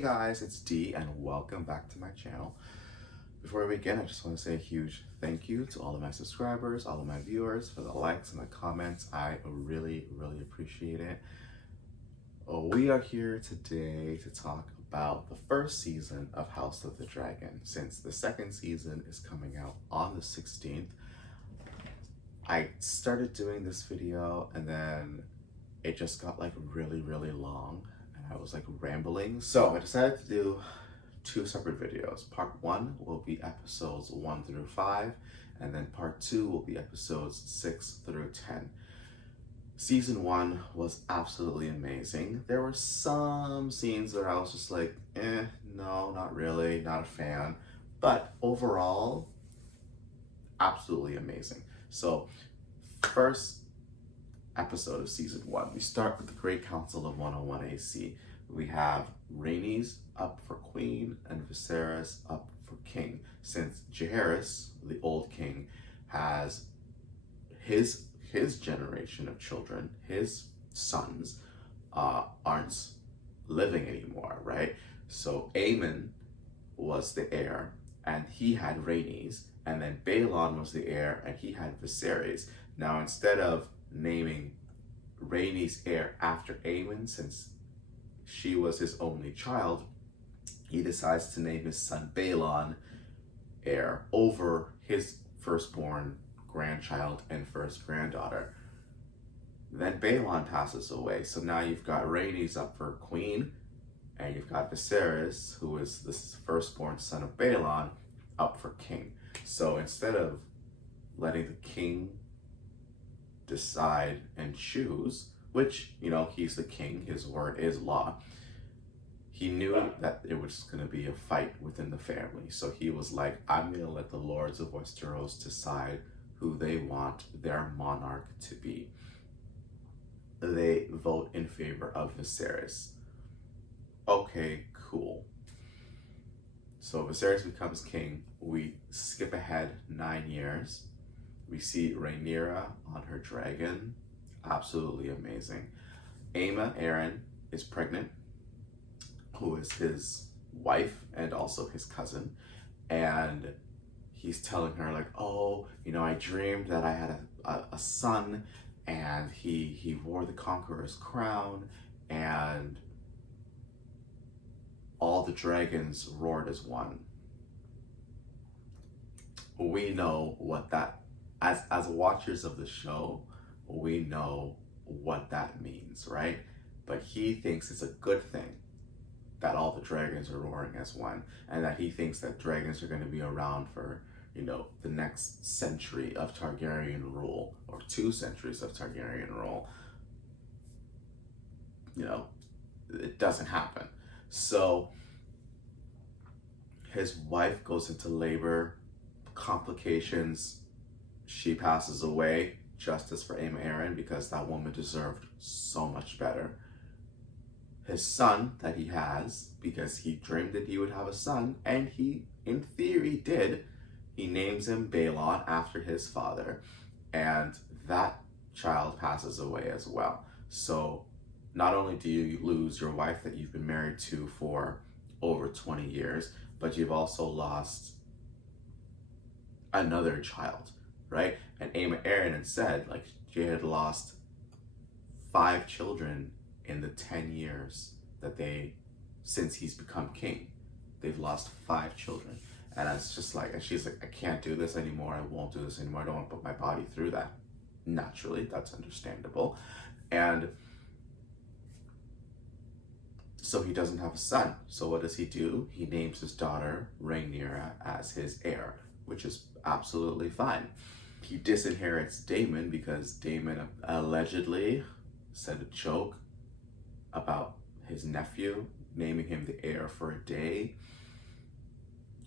Hey guys, it's D and welcome back to my channel. Before we begin, I just want to say a huge thank you to all of my subscribers, all of my viewers for the likes and the comments. I really appreciate it. We are here today to talk about the first season of House of the Dragon, since the second season is coming out on the 16th. I started doing this video and then it just got like really long and I was like rambling. So I decided to do two separate videos. Part 1 will be episodes 1 through 5 and then part 2 will be episodes 6 through 10. Season 1 was absolutely amazing. There were some scenes where I was just like, no, not really, not a fan. But overall, absolutely amazing. So, first episode of season 1, we start with the Great Council of 101 AC. We have Rhaenys up for queen and Viserys up for king, since Jaehaerys, the old king, has his generation of children, his sons, aren't living anymore, right? So Aemon was the heir, and he had Rhaenys, and then Baelon was the heir, and he had Viserys. Now, instead of naming Rhaenys heir after Aemon, since she was his only child, he decides to name his son Baelon heir over his firstborn grandchild and first granddaughter. Then Baelon passes away, so now you've got Rhaenys up for queen, and you've got Viserys, who is the firstborn son of Baelon, up for king. So instead of letting the king decide and choose, which, you know, he's the king, his word is law, he knew that it was going to be a fight within the family. So he was like, I'm going to let the lords of Westeros decide who they want their monarch to be. They vote in favor of Viserys. Okay, cool. So Viserys becomes king. We skip ahead 9 years. We see Rhaenyra on her dragon. Absolutely amazing. Aemma, is pregnant, who is his wife and also his cousin. And he's telling her like, oh, you know, I dreamed that I had a son and he wore the conqueror's crown and all the dragons roared as one. We know what that, as watchers of the show, we know what that means, right? But he thinks it's a good thing that all the dragons are roaring as one, and that he thinks that dragons are going to be around for, you know, the next century of Targaryen rule, or 2 centuries of Targaryen rule. You know, it doesn't happen. So his wife goes into labor, complications, she passes away. Justice for Aemma, because that woman deserved so much better. His son that he has, because he dreamed that he would have a son, and he, in theory, did. He names him Baelon after his father, and that child passes away as well. So not only do you lose your wife that you've been married to for over 20 years, but you've also lost another child, right? And Aemma had said, like, she had lost 5 children in the 10 years that since he's become king. They've lost 5 children. And it's just like, and she's like, I can't do this anymore. I won't do this anymore. I don't want to put my body through that. Naturally, that's understandable. And so he doesn't have a son. So what does he do? He names his daughter Rhaenyra as his heir, which is absolutely fine. He disinherits Daemon because Daemon allegedly said a joke about his nephew, naming him the heir for a day.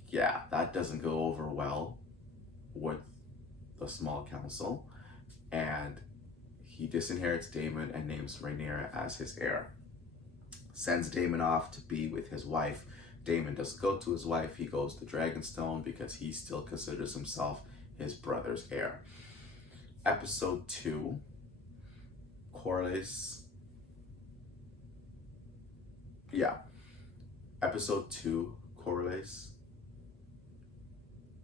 Yeah, that doesn't go over well with the small council. And he disinherits Daemon and names Rhaenyra as his heir. Sends Daemon off to be with his wife. Daemon doesn't go to his wife, he goes to Dragonstone because he still considers himself his brother's heir. Episode 2, Corlys. Yeah. episode 2, Corlys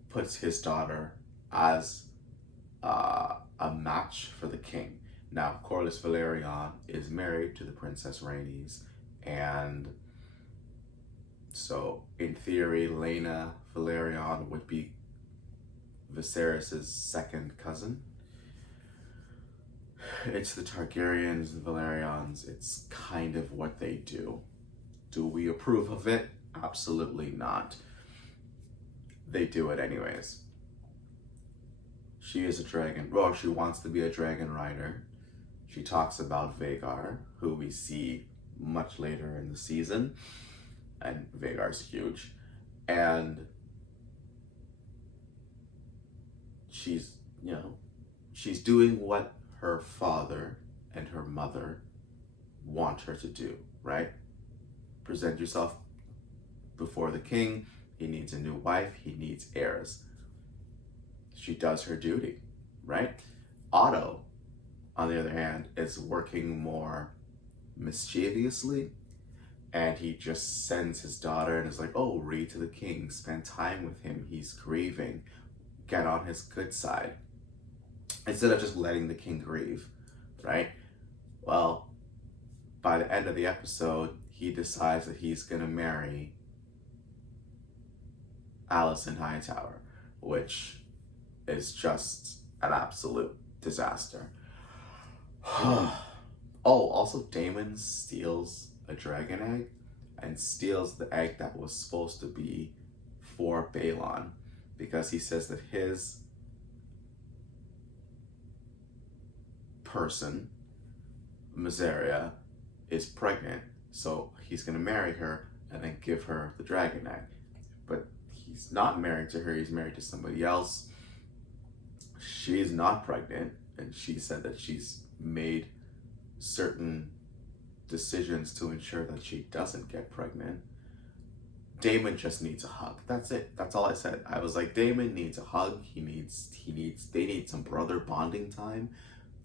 puts his daughter as a match for the king. Now, Corlys Velaryon is married to the Princess Rhaenys, and so in theory, Laena Velaryon would be Viserys' second cousin. It's the Targaryens and Velaryons. It's kind of what they do. Do we approve of it? Absolutely not. They do it anyways. She is a dragon. Well, she wants to be a dragon rider. She talks about Vhagar, who we see much later in the season. And Vhagar's huge. And she's, you know, she's doing what her father and her mother want her to do, right? Present yourself before the king. He needs a new wife. He needs heirs. She does her duty, right? Otto, on the other hand, is working more mischievously, and he just sends his daughter and is like, oh, read to the king, spend time with him, he's grieving, get on his good side, instead of just letting the king grieve, right? Well, by the end of the episode, he decides that he's gonna marry Alicent Hightower, which is just an absolute disaster. Oh, also Daemon steals a dragon egg and steals the egg that was supposed to be for Baelon, because he says that his person, Mysaria, is pregnant, so he's gonna marry her and then give her the dragon egg. But he's not married to her, he's married to somebody else. She's not pregnant, and she said that she's made certain decisions to ensure that she doesn't get pregnant. Daemon just needs a hug. That's it. That's all I said. I was like, Daemon needs a hug. They need some brother bonding time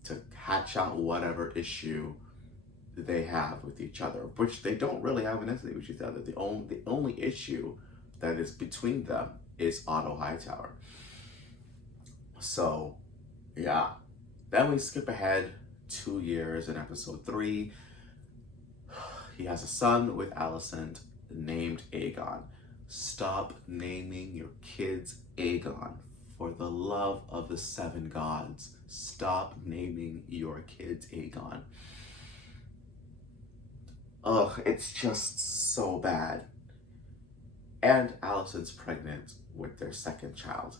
to hatch out whatever issue they have with each other, which they don't really have an issue with each other. The only issue that is between them is Otto Hightower. So, yeah. Then we skip ahead 2 years in episode 3. He has a son with Alicent named Aegon. Stop naming your kids Aegon. For the love of the 7 gods, stop naming your kids Aegon. Ugh, it's just so bad. And Alicent's pregnant with their second child.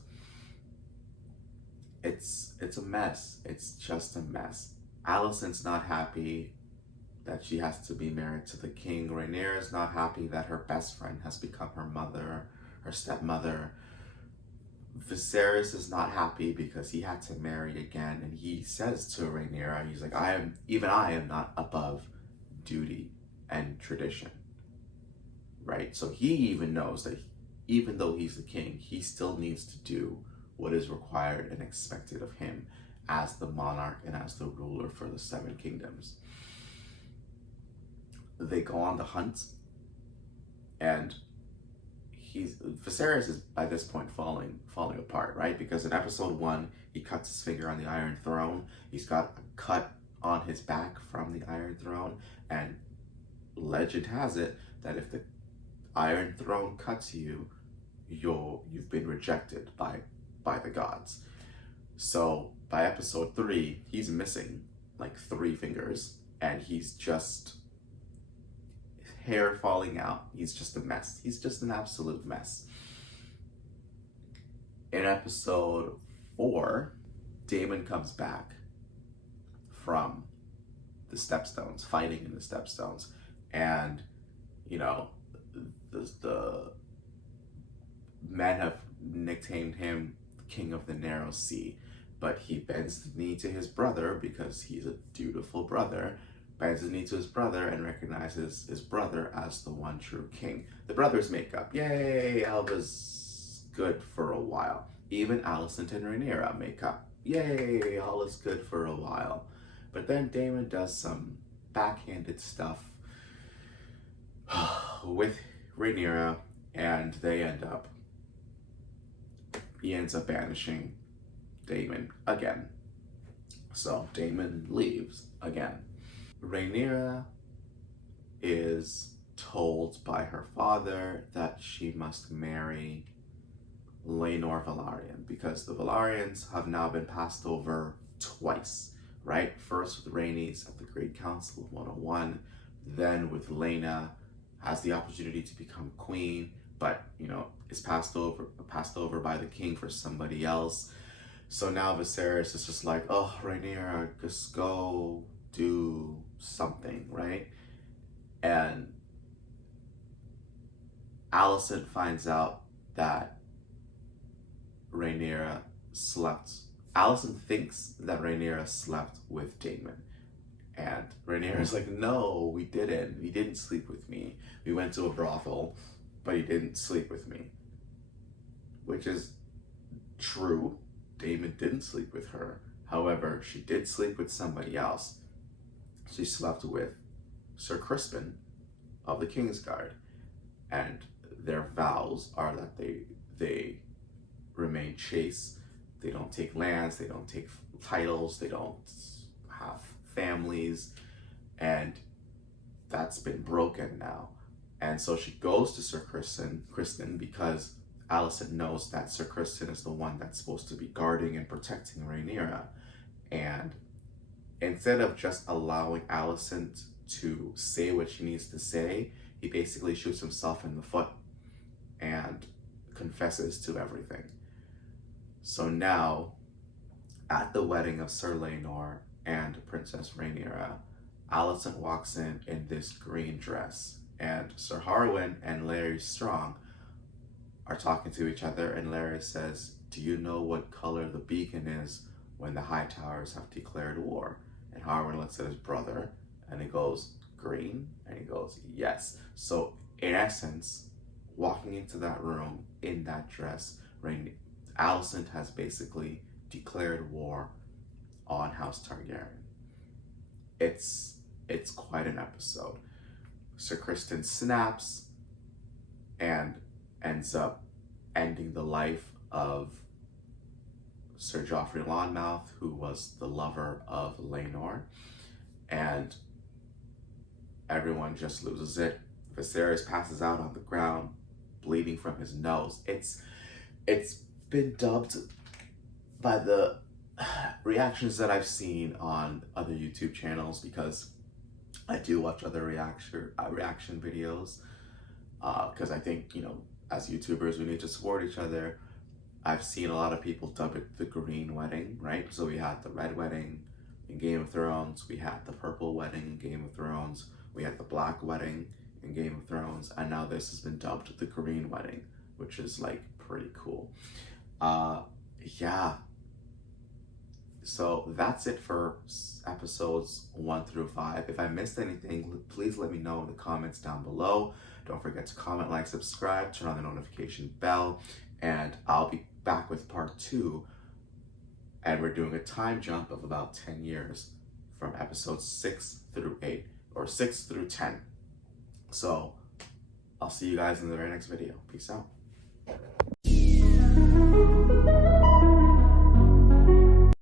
It's a mess. It's just a mess. Alicent's not happy that she has to be married to the king. Rhaenyra's not happy that her best friend has become her mother, her stepmother. Viserys is not happy because he had to marry again, and he says to Rhaenyra, he's like, I am not above duty and tradition, right? So he even knows that even though he's the king, he still needs to do what is required and expected of him as the monarch and as the ruler for the 7 kingdoms. They go on the hunt, and Viserys is by this point falling apart, right? Because in episode 1, he cuts his finger on the Iron Throne. He's got a cut on his back from the Iron Throne, and legend has it that if the Iron Throne cuts you, you've been rejected by the gods. So by episode 3, he's missing like 3 fingers, and he's just hair falling out. He's just a mess. He's just an absolute mess. In episode 4, Daemon comes back from the Stepstones, fighting in the Stepstones, and you know, the men have nicknamed him King of the Narrow Sea, but he bends the knee to his brother because he's a dutiful brother, bends his knee to his brother and recognizes his brother as the one true king. The brothers make up. Yay, Elva's good for a while. Even Alicent and Rhaenyra make up. Yay, all is good for a while. But then Daemon does some backhanded stuff with Rhaenyra, and he ends up banishing Daemon again. So Daemon leaves again. Rhaenyra is told by her father that she must marry Laenor Velaryon, because the Velaryons have now been passed over twice, right? First with Rhaenys at the Great Council of 101, then with Laena has the opportunity to become queen, but is passed over by the king for somebody else. So now Viserys is just like, oh, Rhaenyra, just go do something, right? And Alicent finds out that Rhaenyra slept. Alicent thinks that Rhaenyra slept with Daemon. And Rhaenyra's like, no, we didn't. He didn't sleep with me. We went to a brothel, but he didn't sleep with me. Which is true. Daemon didn't sleep with her. However, she did sleep with somebody else. She slept with Sir Crispin of the Kingsguard. And their vows are that they remain chaste. They don't take lands, they don't take titles, they don't have families, and that's been broken now. And so she goes to Sir Crispin because Alicent knows that Sir Crispin is the one that's supposed to be guarding and protecting Rhaenyra. And instead of just allowing Alicent to say what she needs to say, he basically shoots himself in the foot and confesses to everything. So now, at the wedding of Sir Laenor and Princess Rhaenyra, Alicent walks in this green dress, and Sir Harwin and Larry Strong are talking to each other, and Larry says, do you know what color the beacon is when the High Towers have declared war? And Harwin looks at his brother, and he goes, green? And he goes, yes. So, in essence, walking into that room in that dress, Alicent has basically declared war on House Targaryen. It's quite an episode. Sir Crispin snaps and ends up ending the life of Sir Joffrey Lonmouth, who was the lover of Laenor, and everyone just loses it. Viserys passes out on the ground, bleeding from his nose. It's been dubbed by the reactions that I've seen on other YouTube channels, because I do watch other reaction videos, because I think, as YouTubers, we need to support each other. I've seen a lot of people dub it the green wedding, right? So we had the red wedding in Game of Thrones, we had the purple wedding in Game of Thrones, we had the black wedding in Game of Thrones, and now this has been dubbed the green wedding, which is like pretty cool. Yeah. So that's it for episodes 1 through 5. If I missed anything, please let me know in the comments down below. Don't forget to comment, like, subscribe, turn on the notification bell, and I'll be back with part 2. And we're doing a time jump of about 10 years from episodes 6 through 8, or 6 through 10. So I'll see you guys in the very next video. Peace out.